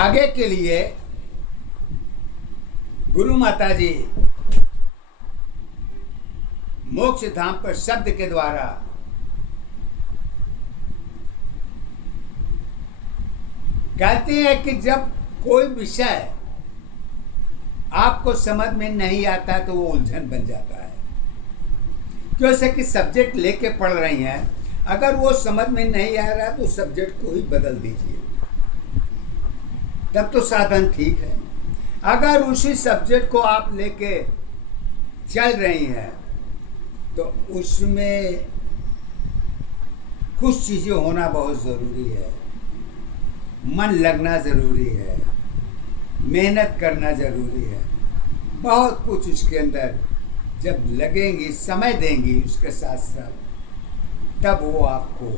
आगे के लिए गुरु माता जी मोक्ष धाम पर शब्द के द्वारा कहते हैं कि जब कोई विषय आपको समझ में नहीं आता तो वो उलझन बन जाता है। जैसे कि सब्जेक्ट लेके पढ़ रही हैं, अगर वो समझ में नहीं आ रहा तो सब्जेक्ट को ही बदल दीजिए, तब तो साधन ठीक है। अगर उसी सब्जेक्ट को आप लेके चल रही हैं तो उसमें कुछ चीज़ें होना बहुत ज़रूरी है, मन लगना ज़रूरी है, मेहनत करना ज़रूरी है, बहुत कुछ उसके अंदर जब लगेंगी, समय देंगी उसके साथ साथ, तब वो आपको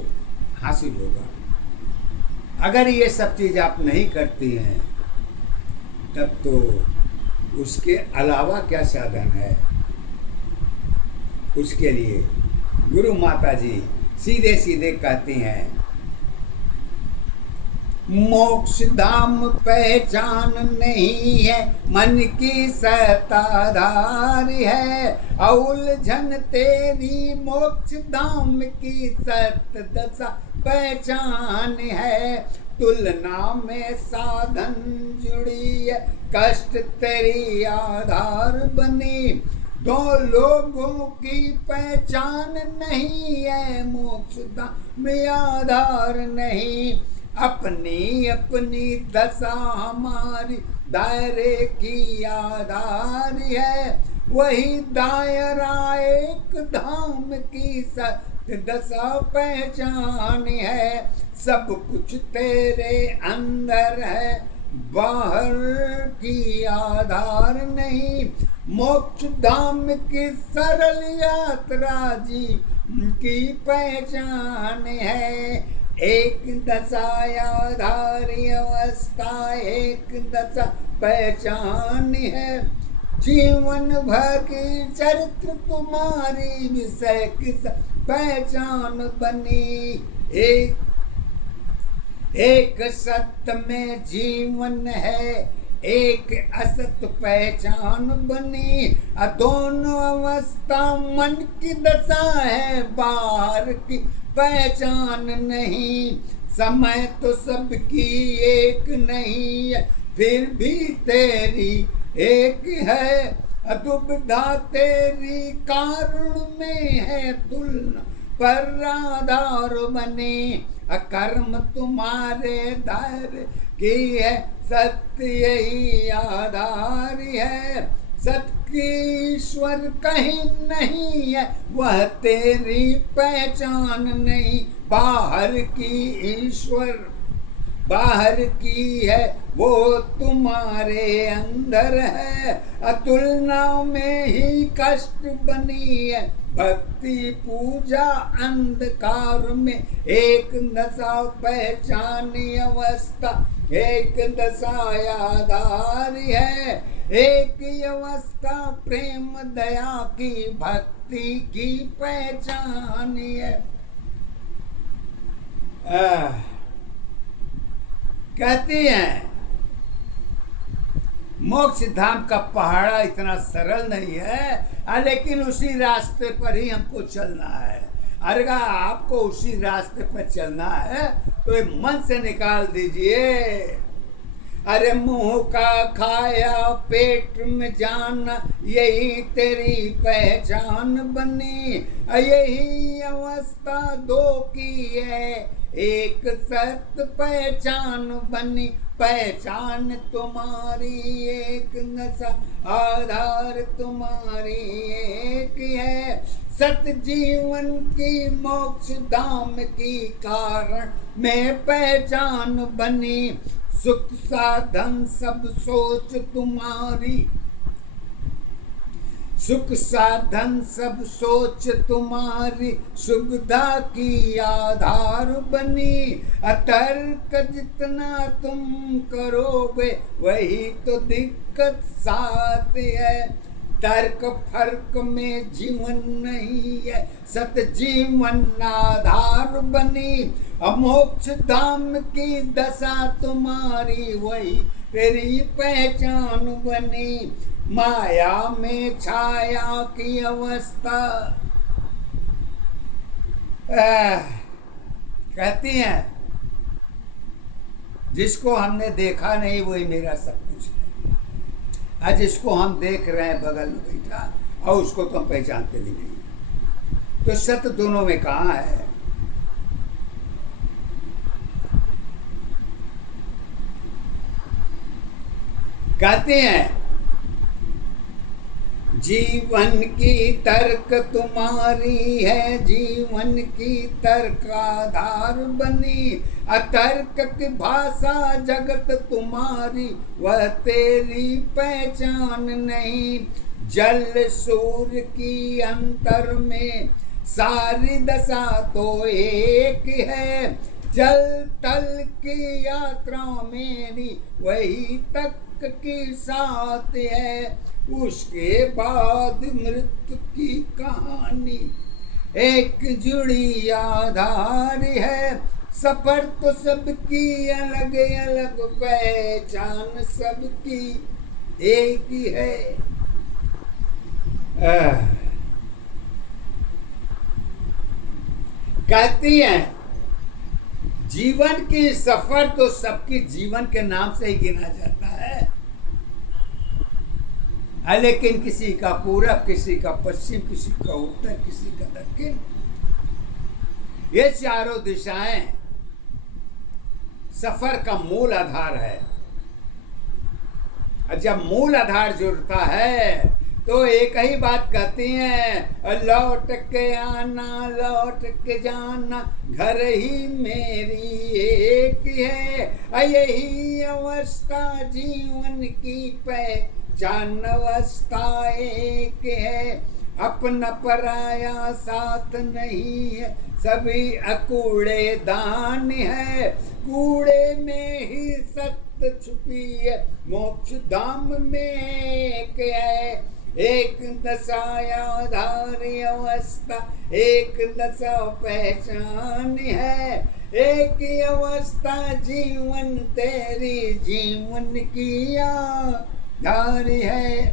हासिल होगा। अगर ये सब चीज़ आप नहीं करती हैं तब तो उसके अलावा क्या साधन है। उसके लिए गुरु माता जी सीधे सीधे कहती हैं, मोक्ष धाम पहचान नहीं है, मन की सताधार है, उलझन तेरी मोक्ष धाम की सत दशा पहचान है। तुलना में साधन जुड़ी है, कष्ट तेरी आधार बनी, दो लोगों की पहचान नहीं है, मोक्ष धाम में आधार नहीं। अपनी अपनी दशा हमारी दायरे की आधार है, वही दायरा एक धाम की सत्य दशा पहचान है। सब कुछ तेरे अंदर है, बाहर की आधार नहीं, मोक्ष धाम की सरल यात्रा जी की पहचान है। एक दशा आधारी अवस्था, एक दशा पहचान है, जीवन भर की चरित्र तुम्हारी विषय की पहचान बनी। एक सत्य में जीवन है, एक असत पहचान बनी, दोनों अवस्था मन की दशा है, बाहर की पहचान नहीं। समय तो सबकी एक नहीं है, फिर भी तेरी एक है, दुविधा तेरी कारण में है, तुलना पर आधार बने, कर्म तुम्हारे दायरे की है, सत्य यही आधार है। सत्य ईश्वर कहीं नहीं है, वह तेरी पहचान नहीं, बाहर की ईश्वर बाहर की है, वो तुम्हारे अंदर है, तुलना में ही कष्ट बनी है, भक्ति पूजा अंधकार में एक दशा पहचानी अवस्था, एक दशा आधार है, एक अवस्था प्रेम दया की भक्ति की पहचान है। कहती हैं मोक्ष धाम का पहाड़ा इतना सरल नहीं है, लेकिन उसी रास्ते पर ही हमको चलना है। अरे आपको उसी रास्ते पर चलना है तो ये मन से निकाल दीजिए। अरे मुंह का खाया पेट में जाना, यही तेरी पहचान बनी, यही अवस्था दो की है, एक सत्य पहचान बनी, पहचान तुम्हारी एक नशा, आधार तुम्हारी एक है, सत्य जीवन की मोक्ष धाम की कारण में पहचान बनी, सुख साधन सब सोच तुम्हारी, सुख साधन सब सोच तुम्हारी, सुविधा की आधार बनी, तर्क जितना तुम करोगे वही तो दिक्कत साथ है, तर्क फर्क में जीवन नहीं है, सत जीवन आधार बनी। अमोक्ष धाम की दशा तुम्हारी, वही तेरी पहचान बनी। माया में छाया की अवस्था, कहती हैं जिसको हमने देखा नहीं वही मेरा सब कुछ है, और जिसको हम देख रहे हैं बगल में बैठा और उसको तो हम पहचानते भी नहीं। तो सत्य दोनों में कहाँ है? कहते हैं जीवन की तर्क तुम्हारी है, जीवन की तर्क आधार बनी। अतर्क की भाषा जगत तुम्हारी, वह तेरी पहचान नहीं। जल सूर्य की अंतर में सारी दशा तो एक है। जल तल की यात्रा मेरी, वही तक की साथ है। उसके बाद मृत्यु की कहानी एक जुड़ी आधार है। सफर तो सबकी अलग अलग, पहचान सबकी एक ही है। कहती हैं जीवन की सफर तो सबकी जीवन के नाम से ही गिना जाता है, लेकिन किसी का पूरब, किसी का पश्चिम, किसी का उत्तर, किसी का दक्षिण, ये चारों दिशाएं सफर का मूल आधार है। और जब मूल आधार जुड़ता है तो एक ही बात कहती हैं, लौट के आना लौट के जाना, घर ही मेरी एक है। यही अवस्था जीवन की पहचान अवस्था एक है। अपना पराया साथ नहीं है, सभी अकूड़े दान है। कूड़े में ही सत्य छुपी है, मोक्ष धाम में एक है। एक दशायाधारी अवस्था, एक दशा पहचान है। एक अवस्था जीवन तेरी, जीवन की आधारी है।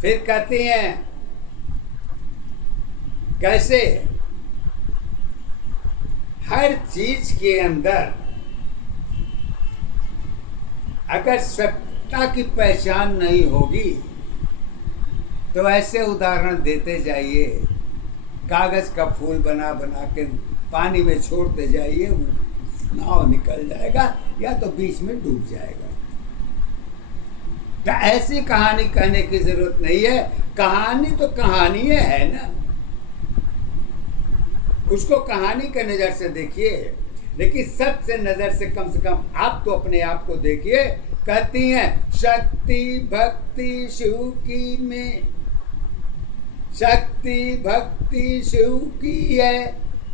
फिर कहते हैं कैसे हर चीज के अंदर अगर सत्ता की पहचान नहीं होगी तो ऐसे उदाहरण देते जाइए। कागज का फूल बना बना के पानी में छोड़ते जाइए, नाव निकल जाएगा या तो बीच में डूब जाएगा। तो ऐसी कहानी कहने की जरूरत नहीं है। कहानी तो कहानी है ना, उसको कहानी के नजर से देखिए, लेकिन सत्य से नजर से कम आप तो अपने आप को देखिए। कहती हैं शक्ति भक्ति शिव की में, शक्ति भक्ति शिव की है,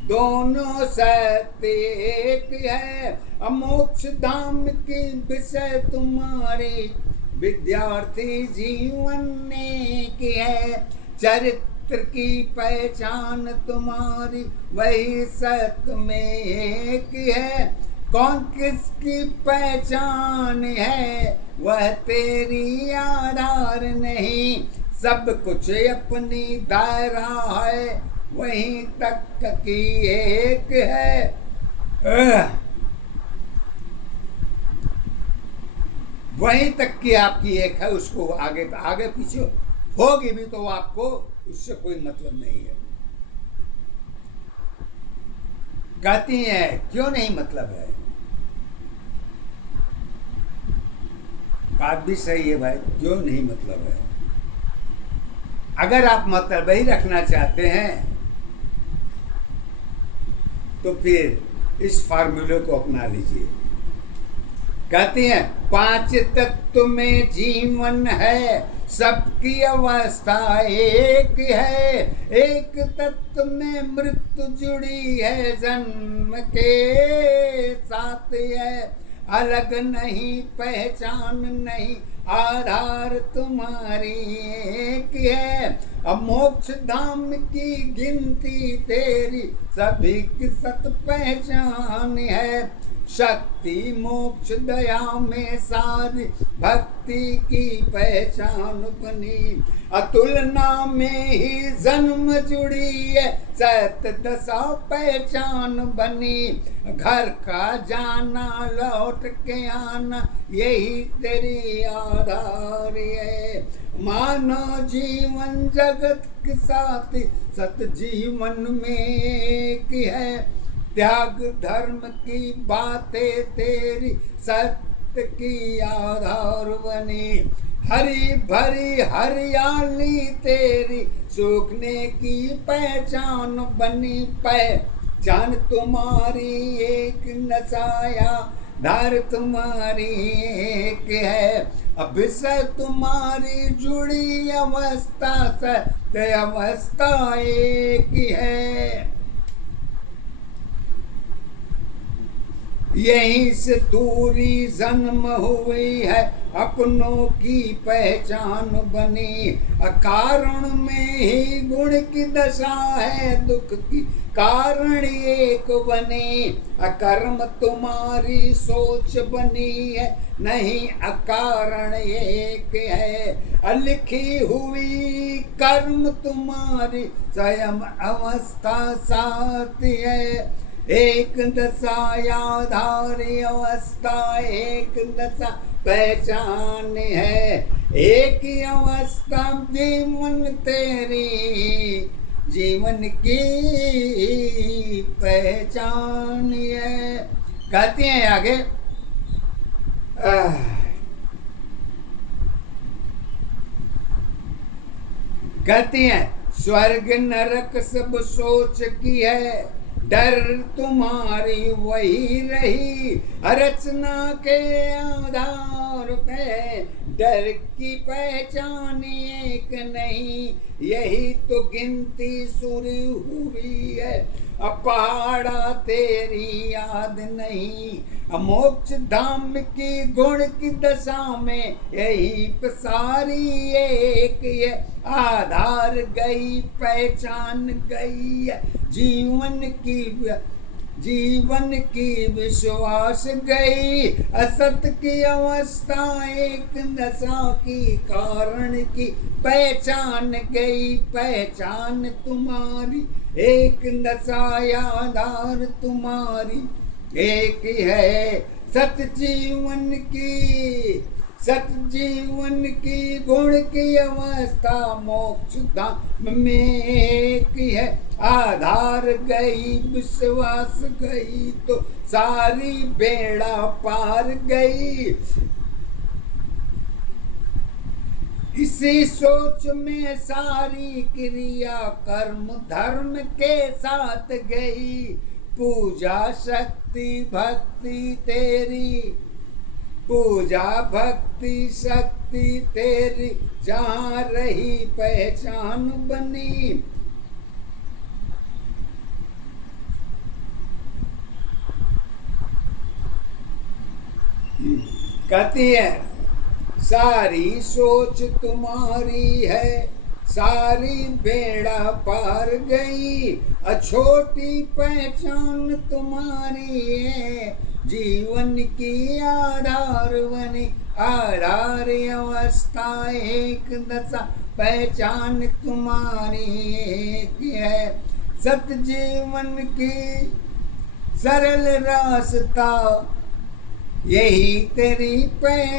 दोनों सत्य एक है। अमोक्ष धाम की विषय तुम्हारी, विद्यार्थी जीवन एक है। चरित्र की पहचान तुम्हारी, वही सत्य में एक है। कौन किसकी पहचान है, वह तेरी आधार नहीं। सब कुछ अपनी दायरा है, वहीं तक की एक है। वहीं तक की आपकी एक है, उसको आगे आगे पीछे होगी भी तो आपको उससे कोई मतलब नहीं है। कहती हैं क्यों नहीं मतलब है? बात भी सही है भाई, क्यों नहीं मतलब है? अगर आप मतलब ही रखना चाहते हैं तो फिर इस फार्मूले को अपना लीजिए। कहते हैं 5 तत्व में जीवन है, सबकी अवस्था एक है। एक तत्व में मृत्यु जुड़ी है, जन्म के साथ है। अलग नहीं, पहचान नहीं, आधार तुम्हारी एक है। अब मोक्ष धाम की गिनती तेरी सभी की सत पहचान है। शक्ति मोक्ष दया में सारी भक्ति की पहचान बनी। अतुलना में ही जन्म जुड़ी है, सत दशा पहचान बनी। घर का जाना लौट के आना यही तेरी आधार है। मानव जीवन जगत के साथ सत जीवन में एक है। त्याग धर्म की बातें तेरी सत्य की आधार बनी। हरी भरी हरियाली तेरी सूखने की पहचान बनी। पहचान तुम्हारी एक नसाया धार तुम्हारी एक है। अभिषय तुम्हारी जुड़ी अवस्था सत्य अवस्था एक है। यहीं से दूरी जन्म हुई है, अपनों की पहचान बनी। अकारण में ही गुण की दशा है, दुख की कारण एक बनी। अकर्म तुम्हारी सोच बनी है, नहीं अकारण एक है। अलिखी हुई कर्म तुम्हारी स्वयं अवस्था साथ है। एक दशा आधारी अवस्था एक दशा पहचान है। एक ही अवस्था जीवन तेरी जीवन की पहचान है। कहते हैं आगे कहती हैं स्वर्ग नरक सब सोच की है, डर तुम्हारी वही रही। रचना के आधार पे डर की पहचान एक नहीं, यही तो गिनती शुरू हुई है। पहाड़ा तेरी याद नहीं, मोक्ष धाम की गुण की दशा में यही सारी एक ये आधार गई पहचान गई है। जीवन की विश्वास गई। असत की अवस्था एक दशा की कारण की पहचान गई। पहचान तुम्हारी एक दशा आधार तुम्हारी एक है। सत जीवन की गुण की अवस्था मोक्ष धाम में एक है। आधार गई विश्वास गई तो सारी बेड़ा पार गई। इसी सोच में सारी क्रिया कर्म धर्म के साथ गई। पूजा शक्ति भक्ति तेरी, पूजा भक्ति शक्ति तेरी जहाँ रही पहचान बनी। कहती है सारी सोच तुम्हारी है, सारी बेड़ा पार गई। छोटी पहचान तुम्हारी है, जीवन की आधार बनी। आधार अवस्था एक दशा पहचान तुम्हारी एक है। सत जीवन की सरल रास्ता यही तेरी